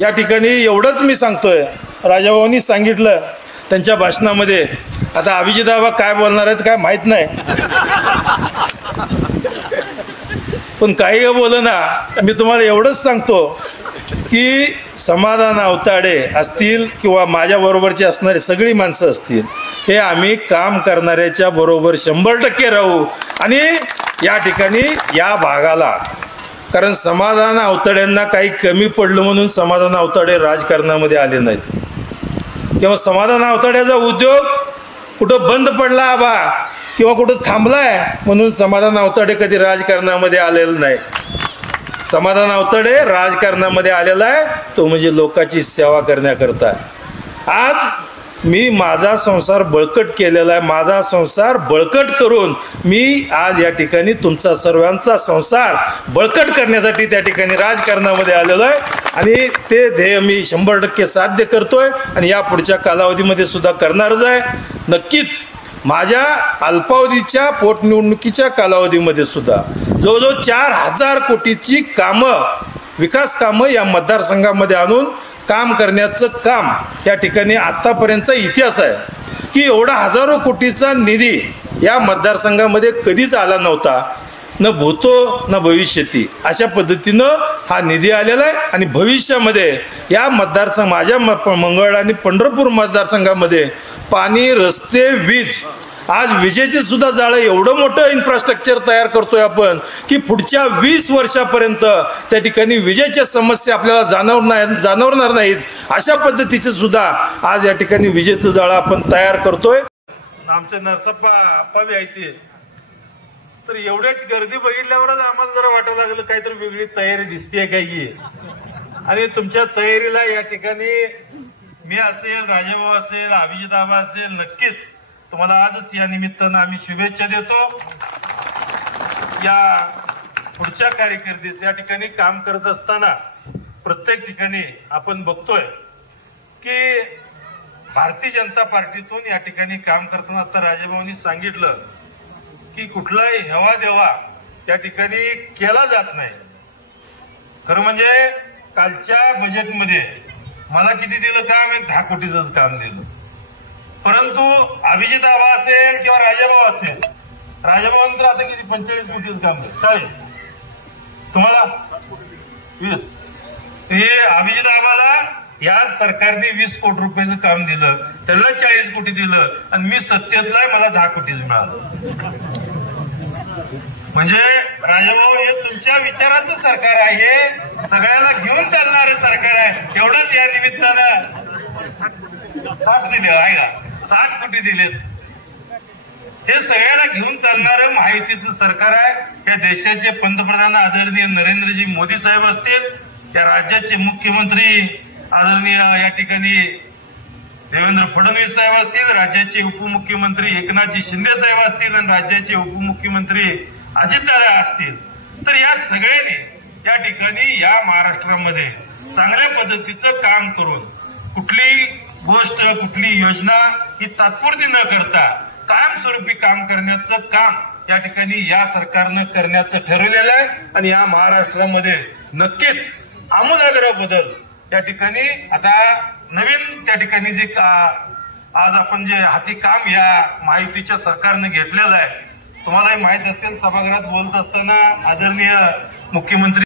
या ठिकाणी एवढंच मी सांगतोय, राजाभाऊंनी सांगितलं त्यांच्या भाषणामध्ये. आता अभिजितदादा काय बोलणार आहेत काय माहित नाही, पण काही बोलना. मी तुम्हाला एवढंच सांगतो की समाधान अवताडे असतील किंवा माझ्या बरोबरचे असणारे सगळी माणसं असतील, हे आम्ही काम करणाऱ्याच्या बरोबर 100% राहू. आणि या ठिकाणी या भागाला, कारण समाधान अवताड्यांना काही कमी पडलं म्हणून समाधान अवताडे राजकारणामध्ये आले नाहीत, किंवा समाधान अवताड्याचा उद्योग कुठं बंद पडला आबा किंवा कुठं थांबलाय म्हणून समाधान अवताडे कधी राजकारणामध्ये आलेलं नाही. समाधान अवताडे राजकारणामध्ये आलेला आहे तो म्हणजे लोकांची सेवा करण्याकरता. आज मी माझा संसार बळकट केलेला आहे. माझा संसार बळकट करून मी आज या ठिकाणी तुमचा सर्वांचा संसार बळकट करण्यासाठी त्या ठिकाणी राजकारणामध्ये आलेलो आहे. आणि ते ध्येय मी 100% साध्य करतोय आणि या पुढच्या कालावधीमध्ये सुद्धा करणारच आहे. नक्कीच माझ्या अल्पावधीच्या पोटनिवडणुकीच्या कालावधीमध्ये सुद्धा जवळजवळ 4000 कोटीची कामं, विकास कामं या मतदारसंघामध्ये आणून काम करण्याचं काम या ठिकाणी आत्तापर्यंतचा इतिहास आहे की एवढा हजारो कोटीचा निधी या मतदारसंघामध्ये कधीच आला नव्हता, न भूतो न भविष्यती. अशा पद्धतीनं हा निधी आलेला आहे. आणि भविष्यामध्ये या मतदारसंघ, माझ्या मंगळ आणि पंढरपूर मतदारसंघामध्ये पाणी, रस्ते, वीज, आज विजेचे सुद्धा जाळं एवढं मोठं इन्फ्रास्ट्रक्चर तयार करतोय आपण की पुढच्या 20 वर्षापर्यंत त्या ठिकाणी विजेच्या समस्या आपल्याला जाणवणार नाहीत. अशा पद्धतीचं सुद्धा आज या ठिकाणी विजेचं जाळं आपण तयार करतोय. आमचे नरसप्पा आप्पा बी ऐकते, तर एवढ्या गर्दी बघितल्यावरच आम्हाला जरा वाटायला लागलं काहीतरी वेगळी तयारी दिसतेय काही. आणि तुमच्या तयारीला या ठिकाणी मी असेल, राजाभाऊ असेल, अभिजितदादा असेल, नक्कीच तुम्हाला आजच या निमित्तानं आम्ही शुभेच्छा देतो. या पुढच्या कारकिर्दीस या ठिकाणी काम करत असताना प्रत्येक ठिकाणी आपण बघतोय की भारतीय जनता पार्टीतून या ठिकाणी काम करताना आता राजाभाऊंनी सांगितलं की कुठलाही हेवा देवा त्या ठिकाणी केला जात नाही. खरं म्हणजे कालच्या बजेटमध्ये मला किती दिलं काम, 10 कोटीचंच काम दिलं. परंतु अभिजितदादा असेल किंवा राजाभाऊ असेल, राजाभाऊंतर आता किती 45 कोटीचं काम दिलं, 40 तुम्हाला 20. हे अभिजितदादाला या सरकारने 20 कोटी रुपयाचं काम दिलं, त्याला 40 कोटी दिलं आणि मी सत्तेतला मला 10 कोटीच मिळालं. म्हणजे राजाभाऊ हे तुमच्या विचाराचं सरकार आहे, सगळ्याला घेऊन चालणारे सरकार आहे. एवढंच या निमित्तानं 7 दिले आहे का, 7 कोटी दिलेत. हे सगळ्याला घेऊन चालणारं महायुतीचं सरकार आहे. या देशाचे पंतप्रधान आदरणीय नरेंद्रजी मोदी साहेब असतील, या राज्याचे मुख्यमंत्री आदरणीय या ठिकाणी देवेंद्र फडणवीस साहेब असतील, राज्याचे उपमुख्यमंत्री एकनाथजी शिंदे साहेब असतील आणि राज्याचे उपमुख्यमंत्री अजितदादा असतील. तर या सगळ्यांनी या ठिकाणी या महाराष्ट्रामध्ये चांगल्या पद्धतीचं काम करून कुठलीही गोष्ट, कुठली योजना ही तात्पुरती न करता कायमस्वरूपी काम करण्याचं काम या ठिकाणी या सरकारनं करण्याचं ठरवलेलं आहे. आणि या महाराष्ट्रामध्ये नक्कीच आमूलाग्र बदल या ठिकाणी आता नवीन त्या ठिकाणी जे आज आपण जे हाती काम या महायुतीच्या सरकारनं घेतलेलं आहे. तुम्हालाही माहित असेल, सभागृहात बोलत असताना आदरणीय मुख्यमंत्री